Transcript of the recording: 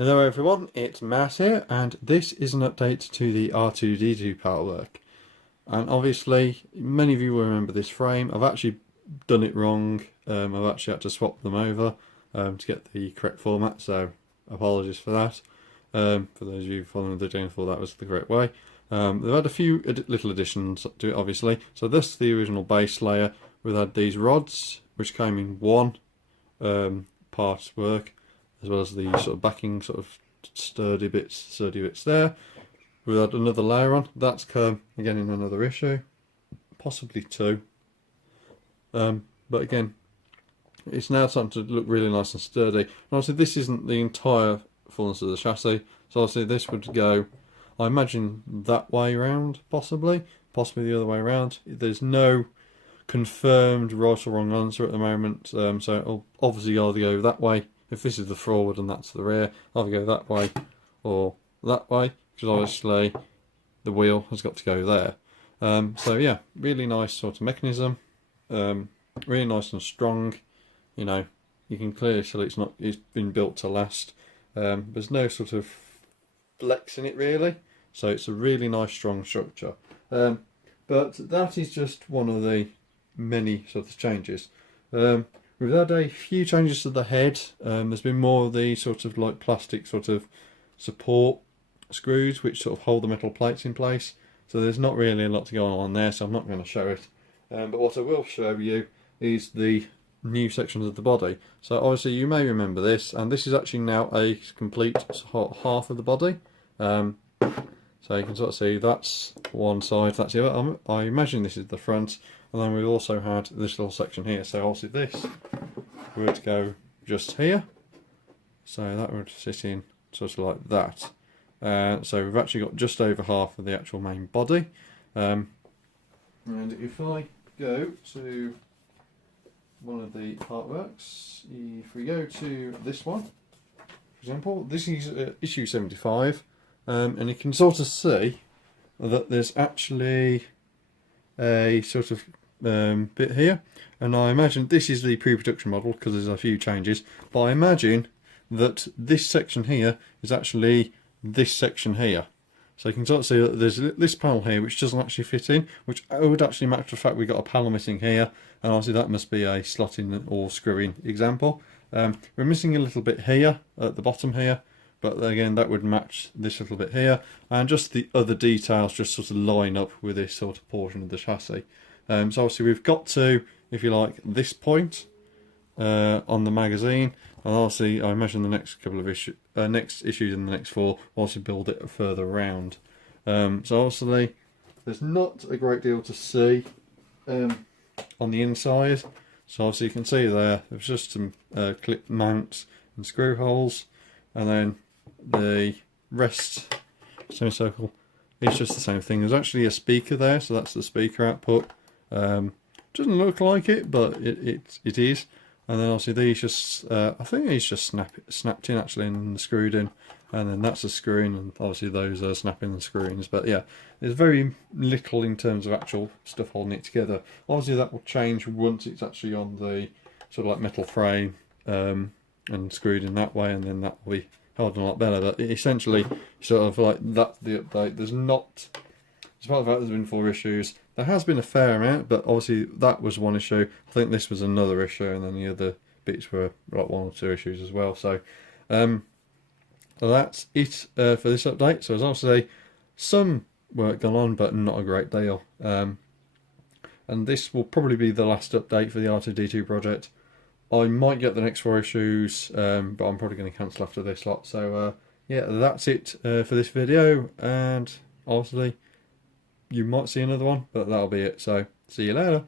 Hello everyone, it's Matt here, and this is an update to the R2-D2 part work. And obviously, many of you will remember this frame. I've actually done it wrong. I've actually had to swap them over to get the correct format, so apologies for that. For those of you following the channel, thought that was the correct way. They've had a few little additions to it, obviously. So this is the original base layer. We've had these rods, which came in one part work, as well as the sort of backing sort of sturdy bits there. We've had another layer on. That's come again in another issue, possibly two. But again, it's now starting to look really nice and sturdy. And obviously this isn't the entire fullness of the chassis, so obviously this would go, I imagine, that way around, possibly the other way around. There's no confirmed right or wrong answer at the moment, so it'll obviously either go that way. If this is the forward and that's the rear, either go that way or that way, because obviously the wheel has got to go there. So yeah, really nice sort of mechanism, really nice and strong. You know, you can clearly see it's been built to last. There's no sort of flex in it really, so it's a really nice strong structure. But that is just one of the many sort of changes. We've had a few changes to the head. There's been more of the sort of like plastic sort of support screws which sort of hold the metal plates in place. So there's not really a lot to go on there, so I'm not going to show it. But what I will show you is the new sections of the body. So obviously you may remember this, and this is actually now a complete half of the body. So you can sort of see that's one side, that's the other. I imagine this is the front, and then we've also had this little section here. So obviously this would go just here, so that would sit in sort of like that. So we've actually got just over half of the actual main body. And if I go to one of the artworks, if we go to this one, for example, this is issue 75, and you can sort of see that there's actually a sort of bit here, and I imagine this is the pre-production model because there's a few changes, but I imagine that this section here is actually this section here. So you can sort of see that there's this panel here which doesn't actually fit in, which would actually match the fact we've got a panel missing here, and obviously that must be a slotting or screwing example. We're missing a little bit here at the bottom here, but again that would match this little bit here, and just the other details just sort of line up with this sort of portion of the chassis. So obviously we've got to, if you like, this point on the magazine, and obviously I imagine the next couple of issues in the next four will also build it further round. So obviously there's not a great deal to see on the inside. So obviously you can see there's just some clip mounts and screw holes, and then the rest semicircle is just the same thing. There's actually a speaker there, so that's the speaker output. Doesn't look like it, but it is. And then obviously these just, I think these just snapped in actually and screwed in, and then that's a screwing, and obviously those are snapping and screwings. But yeah, there's very little in terms of actual stuff holding it together. Obviously that will change once it's actually on the sort of like metal frame and screwed in that way, and then that will be held a lot better. But essentially, sort of like that's the update. There's not, despite the fact there's been 4 issues, there has been a fair amount, but obviously that was one issue. I think this was another issue, and then the other bits were like 1 or 2 issues as well. So, so that's it for this update. So there's obviously some work gone on, but not a great deal. And this will probably be the last update for the R2-D2 project. I might get the next 4 issues, but I'm probably going to cancel after this lot. So yeah, that's it for this video, and obviously you might see another one, but that'll be it. So see you later.